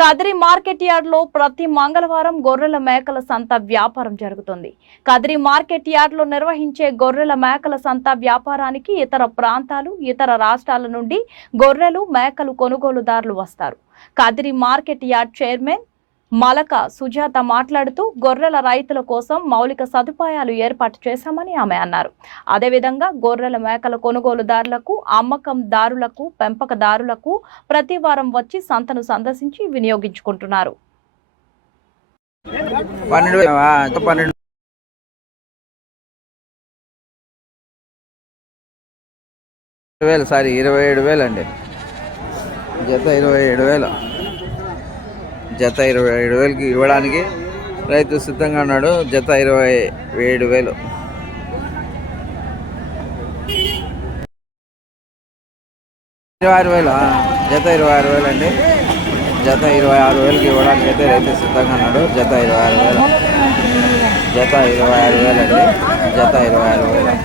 Kadiri market yard లో ప్రతి మంగళవారం గొర్రెల మేకల సంత వ్యాపారం జరుగుతుంది. కదిరి మార్కెట్ యార్డ్ లో నిర్వహించే గొర్రెల మేకల సంత వ్యాపారానికి ఇతర ప్రాంతాలు, ఇతర రాష్ట్రాల నుండి గొర్రెలు, మేకలు కొనుగోలుదారులు వస్తారు. Kadiri market yard chairman Malaka Sujatha మాట్లాడుతూ గొర్రెల రైతుల కోసం మౌలిక సదుపాయాలు ఏర్పాటు చేశామని ఆమె అన్నారు. అదేవిధంగా గొర్రెల మేకల కొనుగోలుదారులకు, అమ్మకందారులకు, పెంపకదారులకు ప్రతి వారం వచ్చి సంతను సందర్శించి వినియోగించుకుంటున్నారు. 27,000 అండి. జత 27,000. జత 27,000కి ఇవ్వడానికి రైతు సిద్ధంగా ఉన్నాడు. జత 27,000. జత 26,000 అండి. జత 26,000కి ఇవ్వడానికి అయితే రైతు సిద్ధంగా ఉన్నాడు. జత 26,000. జత 26,000 అండి. జత 26,000.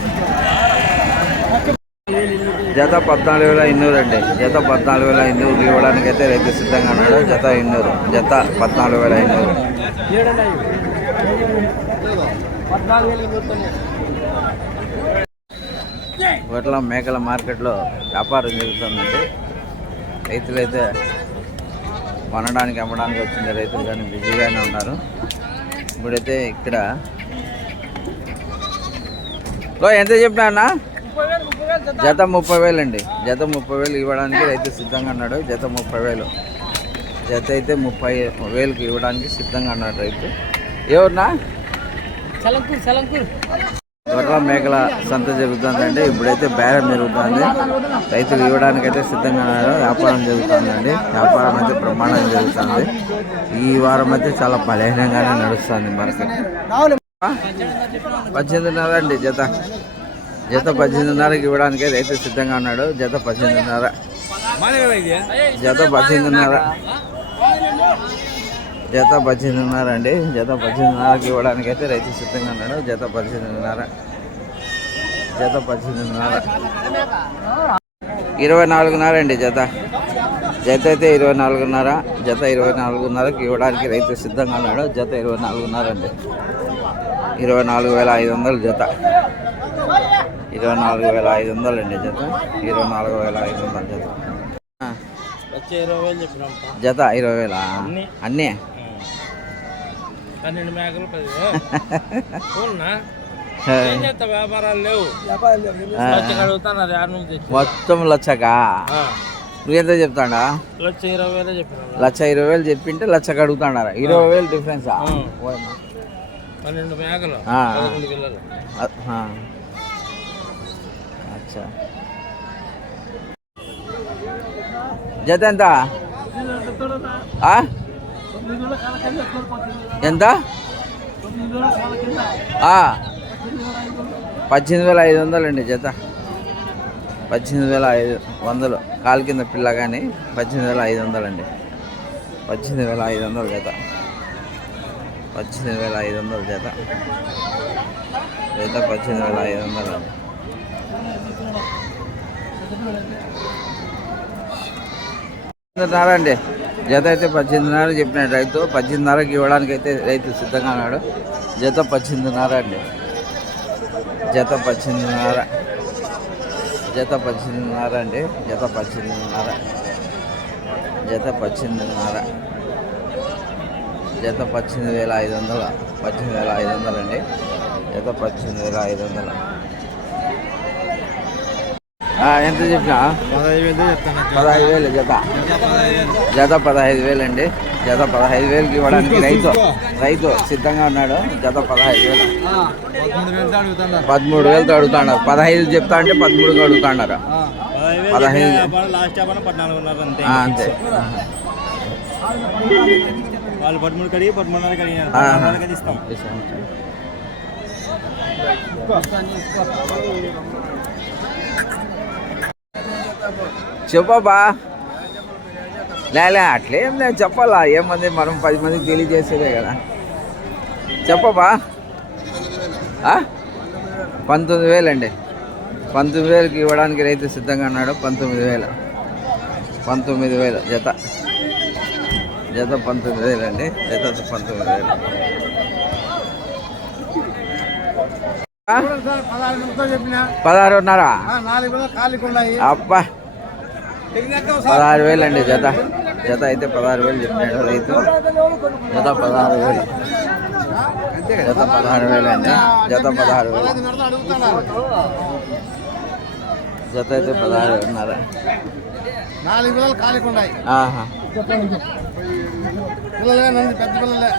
జత 14,200 అండి. జత 14,200 ఇవ్వడానికి అయితే రైతు సిద్ధంగా ఉన్నాడు. జత 200. జత 14,200. గొర్రెల మేకల మార్కెట్లో వ్యాపారం జరుగుతుందండి. రైతులైతే కొనడానికి అమ్మడానికి వచ్చింది. రైతులు కానీ బిజీగానే ఉన్నారు. ఇప్పుడైతే ఇక్కడ ఎంత చెప్పినా అన్న? జత 30,000 అండి. జత 30,000 ఇవ్వడానికి రైతు సిద్ధంగా ఉన్నాడు. జత 30,000. జత అయితే 30,000కి ఇవ్వడానికి సిద్ధంగా ఉన్నాడు రైతు. ఎవరున్నా? గొర్రెల మేకల సంత జరుగుతుందండి. ఇప్పుడైతే బేరం జరుగుతుంది. రైతులు ఇవ్వడానికి అయితే సిద్ధంగా ఉన్నారు. వ్యాపారం జరుగుతుందండి. వ్యాపారం అయితే బ్రహ్మాండంగా జరుగుతుంది. ఈ వారం అయితే చాలా బలహీనంగానే నడుస్తుంది మార్కెట్. 18,500 అండి జత. జత 18,500కి ఇవ్వడానికి రైతు సిద్ధంగా ఉన్నాడు. జత 18,500. జత 18,500. జత 18,500 అండి. జత 18,500కి ఇవ్వడానికి అయితే రైతు సిద్ధంగా ఉన్నాడు. జత 18,500. జత 18,500. 24,500 అండి జత. జత అయితే 24,500. జత 24,500కి ఇవ్వడానికి రైతు సిద్ధంగా ఉన్నాడు. జత 24,500 అండి. 24,500 జత. 24,500 అండి జత. 24,500 జత. జత 20,000 అన్నీ. 12 మేకలు 10 వ్యాపారాలు లేవు. మొత్తం లచ్చకా? నువ్వెంత చెప్తాడా? 1,20,000 చెప్పిన. 1,20,000 చెప్పింటే లచ్చకు అడుగుతాడారా? 20,000 డిఫరెన్సా? 12 మేకలు 11 పిల్లలు. అచ్చా. జత ఎంత? ఎంత? 18,500 అండి జత. 18,500 కాలు కింద పిల్ల కానీ 18,500 అండి. 18,500 జత. 18,500 జత. జత 18,500 అండి. అండి జత అయితే 18,500 చెప్పినాడు రైతు. 18,500కి ఇవ్వడానికి అయితే రైతు సిద్ధంగా ఉన్నాడు. జత 18,500 అండి. జత 18,500. జత 18,500 అండి. జత 18,500. జత 18,500. జత 18,500. 18,500 అండి. జత 18,500. ఎంత చెప్పినా? 15,000 జత. జత 15,000 అండి. జత 15,000కి ఇవ్వడానికి రైతు సిద్ధంగా ఉన్నాడు. జత 15,000. 13,000తో అడుగుతున్నారు. 15 చెప్తా అంటే 13కి అడుగుతున్నారు. 15 అంతే. వాళ్ళు 13 కడిగి 13,500 అడిగినారు. ఇస్తాం. చెప్పబా. లే అట్లేం లేదు, చెప్పాలా? ఏమంది మనం 10 మందికి తెలియజేసేదే కదా. చెప్పబా. 19,000 అండి. 19,000కి ఇవ్వడానికి రైతు సిద్ధంగా ఉన్నాడు. 19,000. 19,000 జత. జత 19,000 అండి. జత 19,000. 16,500. అబ్బా 16,000 అండి జత. జత అయితే 16,000 చెప్పినాడు రైతు. జత 16,000. జత 16,000 అండి. జత 16,000. జత అయితే 16,500. 4 పిల్లలు ఖాళీగా ఉన్నాయి. ఆహా. పిల్లలే నంది పెద్ద పిల్లలే.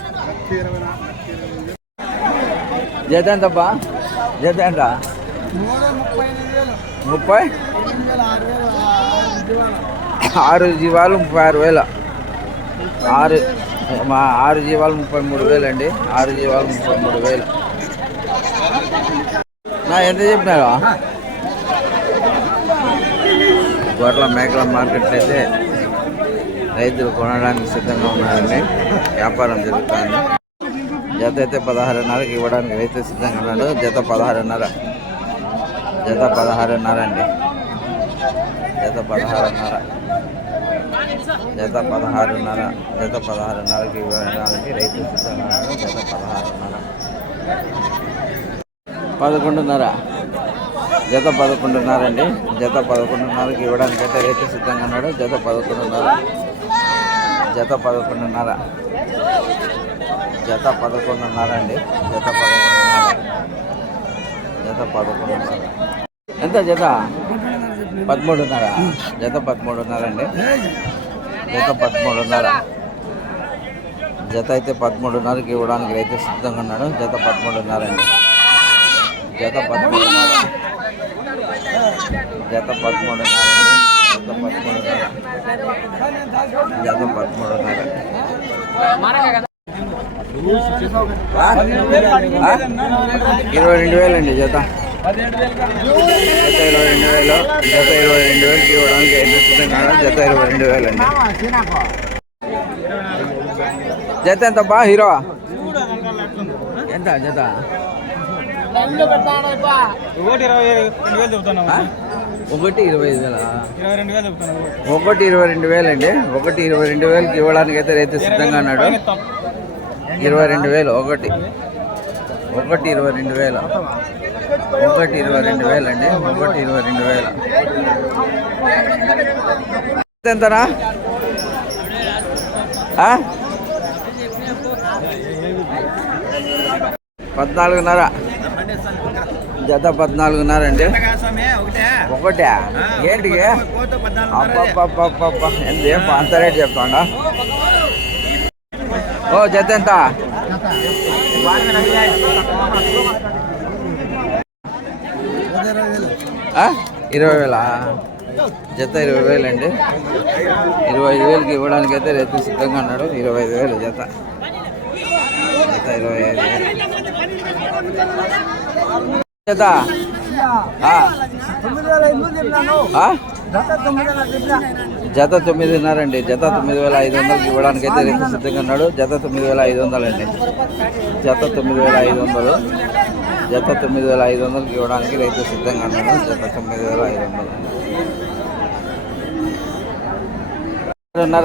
జత ఎంతబ్బా? జత ఎంత? 30. 6 జీవాలు 36,000. 6 జీవాలు 33,000 అండి. 6 జీవాలు 33,000. నా ఎంత చెప్పినారు? గొర్రెల మేకల మార్కెట్ అయితే రైతులు కొనడానికి సిద్ధంగా ఉన్నారండి. వ్యాపారం జరుగుతుంది. జత అయితే 16,500కి ఇవ్వడానికి రైతు సిద్ధంగా ఉన్నాడు. జత 16,500. జత 16,500 అండి. జత 16,500. జత 16,500. జత 16,500కి ఇవ్వడానికి రైతు సిద్ధంగా ఉన్నాడు. జత 16,500. 11,500. జత 11,500 అండి. జత 11,500కి ఇవ్వడానికి అయితే రైతు సిద్ధంగా ఉన్నాడు. జత 11,500. జత 11,500. జత 11,500 అండి. జత 11,500. జత 11,500. ఎంత జత? 13,500. జత 13,500 అండి. జత 13,500. జత అయితే 13,500కి ఇవ్వడానికి రైతు సిద్ధంగా ఉన్నాడు. జత 13,500 అండి. జత 13,500. జత 13,500 అండి. జత 13,500. జత 13,500. 22,000 అండి జత. జత 22,000. జత 22,000కి ఇవ్వడానికి ఎంత సిద్ధంగా జత 22,000 అండి. జత ఎంత బా హీరో? ఎంత జత? 1,22,000. 1,22,000 అండి. 1,22,000కి ఇవ్వడానికి అయితే రైతు సిద్ధంగా ఉన్నాడు. 22,000. 1,22,000. 1,22,000 అండి. 1,22,000. ఎంతనా? 14,500. జత 14,500 అండి. ఒకటే ఏంటికి? అబ్బబ్బబ్బబ్బ ఎంత అంత రేట్ చెప్తాడా? ఓ జత ఎంత? 20,000. జత 20,000 అండి. 25,000కి ఇవ్వడానికి అయితే రైతు సిద్ధంగా ఉన్నాడు. 25,000 జత. జత 25,000. జత జత 9,500 అండి. జత 9,500కి ఇవ్వడానికి అయితే రైతు సిద్ధంగా ఉన్నాడు. జత 9,500 అండి. జత 9,500. జత 9,500కి ఇవ్వడానికి రైతు సిద్ధంగా ఉన్నాడు. జత 9,500.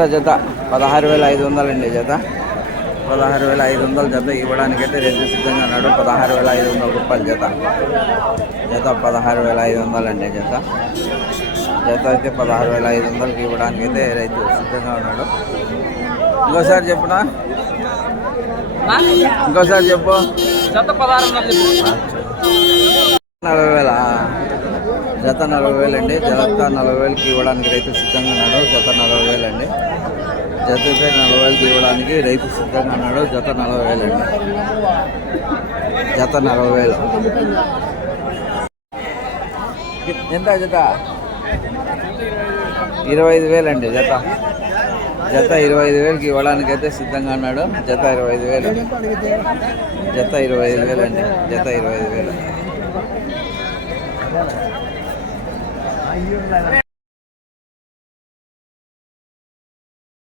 జత 16,500 అండి. జత 16,500 జత ఇవ్వడానికి అయితే రైతు సిద్ధంగా ఉన్నాడు. 16,500 రూపాయలు జత. జత 16,500 అండి. జత జత అయితే 16,500కి ఇవ్వడానికి అయితే రైతు సిద్ధంగా ఉన్నాడు. ఇంకోసారి చెప్పునా? ఇంకోసారి చెప్పు. జత 40,000. జత 40,000 అండి. జత 40,000కి ఇవ్వడానికి రైతు సిద్ధంగా ఉన్నాడు. జత 40,000 అండి. జత అయితే 40,000కి ఇవ్వడానికి రైతు సిద్ధంగా ఉన్నాడు. జత 40,000 అండి. జత 40,000. ఎంత జత? 25,000 అండి. జత జత 25,000కి ఇవ్వడానికి అయితే సిద్ధంగా ఉన్నాడు. జత 25,000. జత 25,000 అండి. జత 25,000.